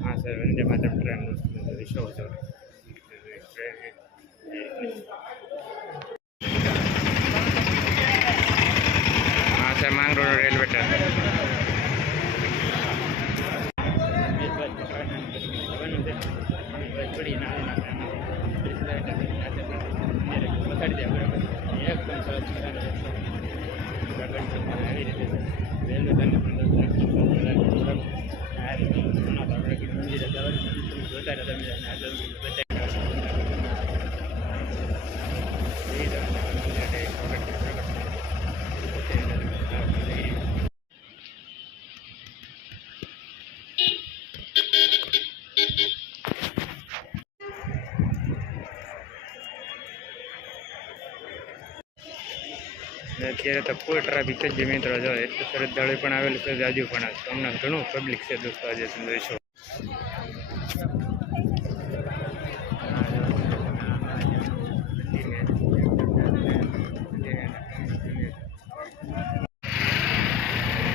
हाँ sir Vande Mataram train विश्व sir हाँ सर मांगरोळ रेलवे स्टेशन અત્યારે તો ફૂલ ટ્રાફિક છે મિત્રો જો એટલે શ્રદ્ધાળુ પણ આવેલું છે જાજુ પણ હમણાં ઘણું પબ્લિક છે દોસ્તો આજે તમે જોઈશો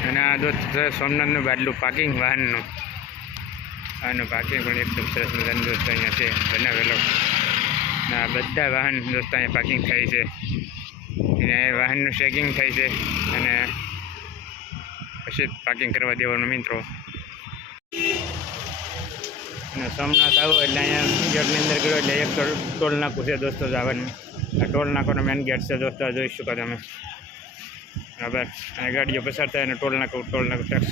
અને આ દોસ્ત સોમનાથનું બાટલું પાર્કિંગ વાહનનું આનું પાર્કિંગ પણ એકદમ સરસ મજાનું દોસ્તો અહીંયા છે બનાવેલો આ બધા વાહન દોસ્તો અહીંયા પાર્કિંગ થાય છે અને વાહનનું ચેકિંગ થાય છે અને પછી પાર્કિંગ કરવા દેવાનું મિત્રો અને સોમનાથ આવો એટલે અહીંયા ગેટની અંદર ગયો એટલે એક ટોલ નાકું છે દોસ્તો જવાનું આ ટોલ નાકોનો મેન ગેટ છે દોસ્તો જોઈ શકો તમે બરાબર અને ગાડીઓ પસાર થાય અને ટોલ નાકું ટેક્સ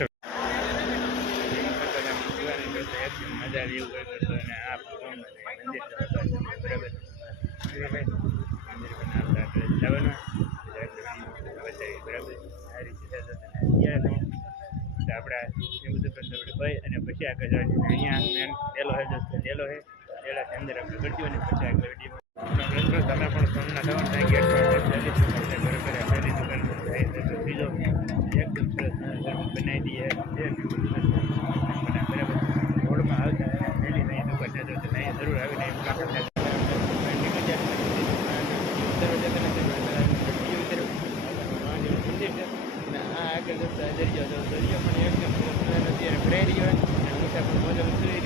મજા આવી એવું કરતો અને આ મંદિર બરાબર જવાનું બરાબર આ રીતે આપણે એ બધું કરતું ભાઈ અને પછી આગળ જવાનું અહીંયા મેન ડેલો છે દોસ્તો ડેલો છે ડેલાની અંદર આપણે કરતી હોય ને પછી આગળ વિડીયો તમે પણ સોમનાથ આવો ને ગેટ પહેલી દુકાન બીજો એકદમ સરસ બનાવી દઈએ બરાબર રોડમાં આવતા પહેલી નહીં દુકાન છે તો નહીં જરૂર આવીને આગળ દરિયો પણ એકદમ અત્યારે પ્રેરી હોય મુસાફર મોજા ઉતરી